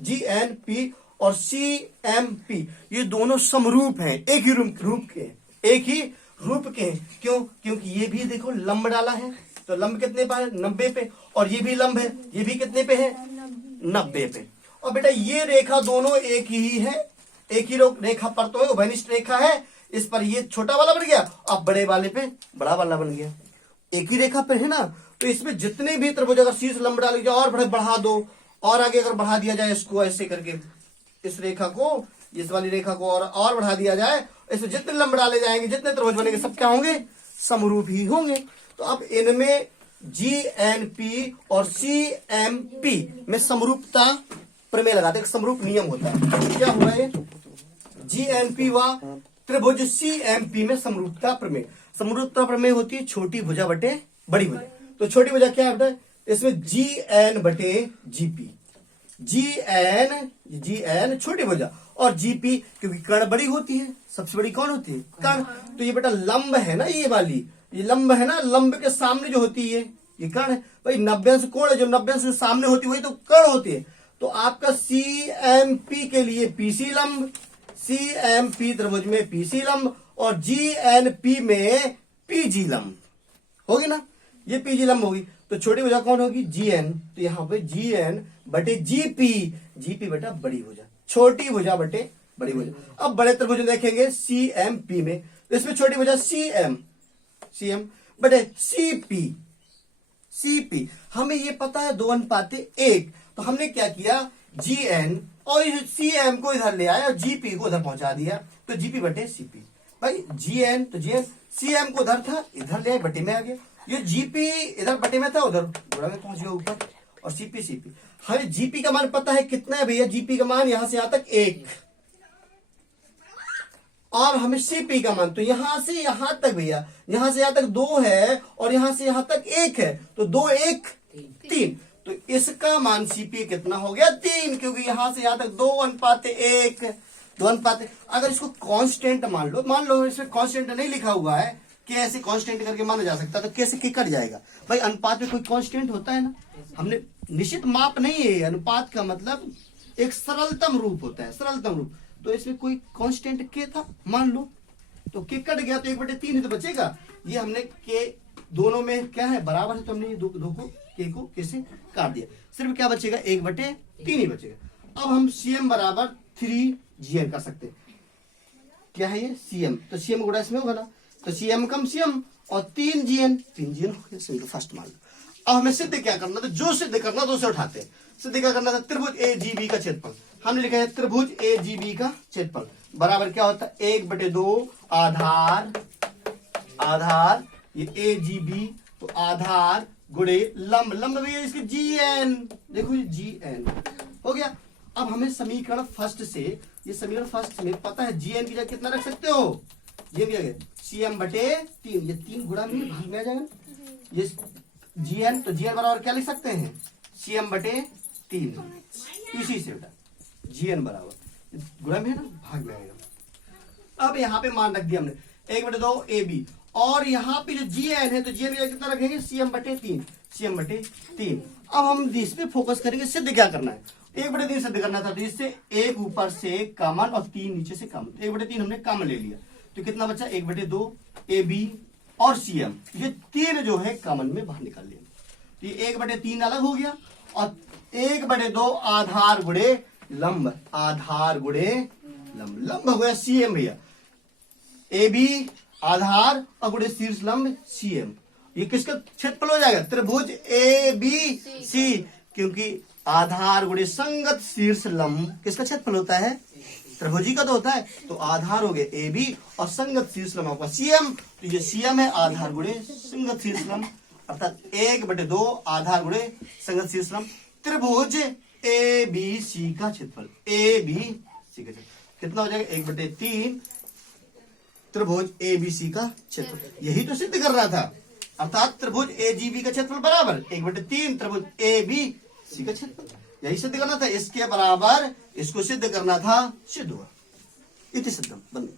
GNP और CMP ये दोनों समरूप हैं, एक ही रूप के, एक ही रूप के हैं। क्यों? क्योंकि ये भी देखो लंब डाला है, तो लंब कितने पे है? 90 पे। और ये भी लंब है, ये भी कितने पे है? 90 पे। और बेटा ये रेखा दोनों एक ही है, एक ही रेखा पर तो है, उभयनिष्ठ रेखा है। इस पर ये छोटा वाला बन गया, अब बड़े वाले पे बड़ा वाला बन गया। एक ही रेखा पे है ना, तो इसमें जितने भी त्रिभुज अगर शीर्ष लंब डाल दिया और बढ़ा दो, और आगे अगर बढ़ा दिया जाए इसको ऐसे करके, इस रेखा को, इस वाली रेखा को और बढ़ा दिया जाए, इसमें जितने लंब डाले जाएंगे, जितने त्रिभुज बनेंगे, सब क्या होंगे? समरूप ही होंगे। तो अब इनमें GNP और CMP में समरूपता प्रमेय लगाते हैं, समरूप नियम होता है। क्या हुआ ये? GNP व त्रिभुज CMP में समरूपता प्रमेय। समरूपता प्रमेय होती है छोटी भुजा बटे बड़ी भुजा। तो छोटी भुजा क्या है बेटा? इसमें GN बटे GP, GN छोटी भुजा और GP क्योंकि कर्ण बड़ी होती है, सबसे बड़ी कौन होती है? कर्ण। तो ये बेटा लंब है ना, ये वाली, ये लंब है ना, लंब के सामने जो होती है ये कर्ण है भाई। 90 अंश कोण है, जो 90 अंश के सामने होती है वही तो कर्ण होती है। तो आपका CMP के लिए PC लंब, CMP त्रिभुज में PC लंब और GNP में PG लंब होगी ना, ये PG लंब होगी। तो छोटी भुजा कौन होगी? GN। तो यहां पे GN बटे GP बेटा बड़ी भुजा, छोटी भुजा बटे बड़ी भुजा। अब बड़े त्रिभुज देखेंगे CMP में, तो इसमें छोटी भुजा CM बटे CP। हमें ये पता है 2:1। तो हमने क्या किया? GN और CM को इधर ले आया और GP को उधर पहुंचा दिया, तो GP बटे CP। भाई GN तो GN, CM को उधर था, इधर ले आए, बटे में आ गया। ये GP इधर बटे में था, उधर गुणा में पहुंच गया ऊपर, और CP। हमें GP का मान पता है कितना है भैया? GP का मान यहां से यहां तक 1, और हमें CP का मान तो यहां से यहां तक भैया, यहां से यहां तक 2 है और यहां से यहां तक 1 है, तो 2 1 3। तो इसका मान CP कितना हो गया? 3, क्योंकि यहां से यहां तक 2:1, 2:1। अगर इसको कांस्टेंट मान लो इसमें कांस्टेंट नहीं लिखा हुआ है, कैसे कांस्टेंट करके माना जा सकता, तो कैसे कट जाएगा भाई? अनुपात में कोई कांस्टेंट होता है ना, हमने निश्चित माप नहीं है। अनुपात का मतलब एक सरलतम रूप होता है, सरलतम रूप। तो इसमें कोई कांस्टेंट के था, मान लो, तो के कट गया, तो 1/3 ही तो बचेगा। ये हमने के दोनों में क्या है? बराबर है, तो हमने दो को के को कैसे काट दिया, सिर्फ क्या बचेगा? 1/3 ही बचेगा। अब हम CM बराबर 3GN कर सकते हैं। क्या है ये? CM। तो CM गुणा इसमें होगा ना, तो CM कम CM और 3GN हो गया। सिंपल फर्स्ट मान लो। अब हमें सिद्ध क्या करना था? जो सिद्ध करना तो उसे उठाते हैं। सिद्ध क्या करना था? त्रिभुज AGB का क्षेत्रफल। हमने लिखा है त्रिभुज AGB का क्षेत्रफल बराबर क्या होता है? 1/2 आधार ये AGB, तो आधार गुणे लंब भैया इसके GN, देखो ये GN हो गया। अब हमें समीकरण फर्स्ट से, ये समीकरण फर्स्ट में पता है GN की जगह कितना रख सकते हो? GN की जगह CM बटे 3, ये 3 गुणा में भाग में आ जाएगा। ये GN, तो GN बराबर क्या लिख सकते हैं? CM बटे 3। इसी से बेटा GN बराबर गुणा में है ना, भाग में आएगा। अब यहाँ पे मान रख दिया हमने 1/2 AB, और यहाँ पे जो GN है तो GN की जगह कितना रखेंगे? CM बटे 3। अब हम इस पे फोकस करेंगे। सिद्ध क्या करना है? 1/3 सिद्ध करना था, तो इससे 1 ऊपर से कॉमन और 3 नीचे से कॉमन। 1/3 हमने कॉमन ले लिया, तो कितना बचा? 1/2 AB और CM, ये 3 जो है कॉमन में बाहर निकाल लिया, तो ये 1/3 अलग हो गया, और 1/2 आधार गुणे लंब, लंब हो गया CM भैया। AB आधार और गुणे शीर्ष लंब CM, ये किसका क्षेत्रफल हो जाएगा? त्रिभुज ABC, क्योंकि आधार गुणे संगत शीर्ष लंब किसका क्षेत्रफल होता है? त्रिभुजी का तो होता है। तो आधार हो गया AB और संगत शीर्ष लंब आपका CM, तो ये CM है आधार गुणे संगत शीर्ष लंब, अर्थात 1/2 आधार गुणे संगत शीर्ष लंब त्रिभुज ABC का क्षेत्रफल। ABC का क्षेत्रफल कितना हो जाएगा? 1/3 त्रिभुज ABC का क्षेत्रफल। यही तो सिद्ध कर रहा था, अर्थात त्रिभुज AGB का क्षेत्रफल बराबर 1/3 त्रिभुज ABC का क्षेत्रफल। यही सिद्ध करना था, इसके बराबर इसको सिद्ध करना था, सिद्ध हुआ। इति सिद्धम बंद।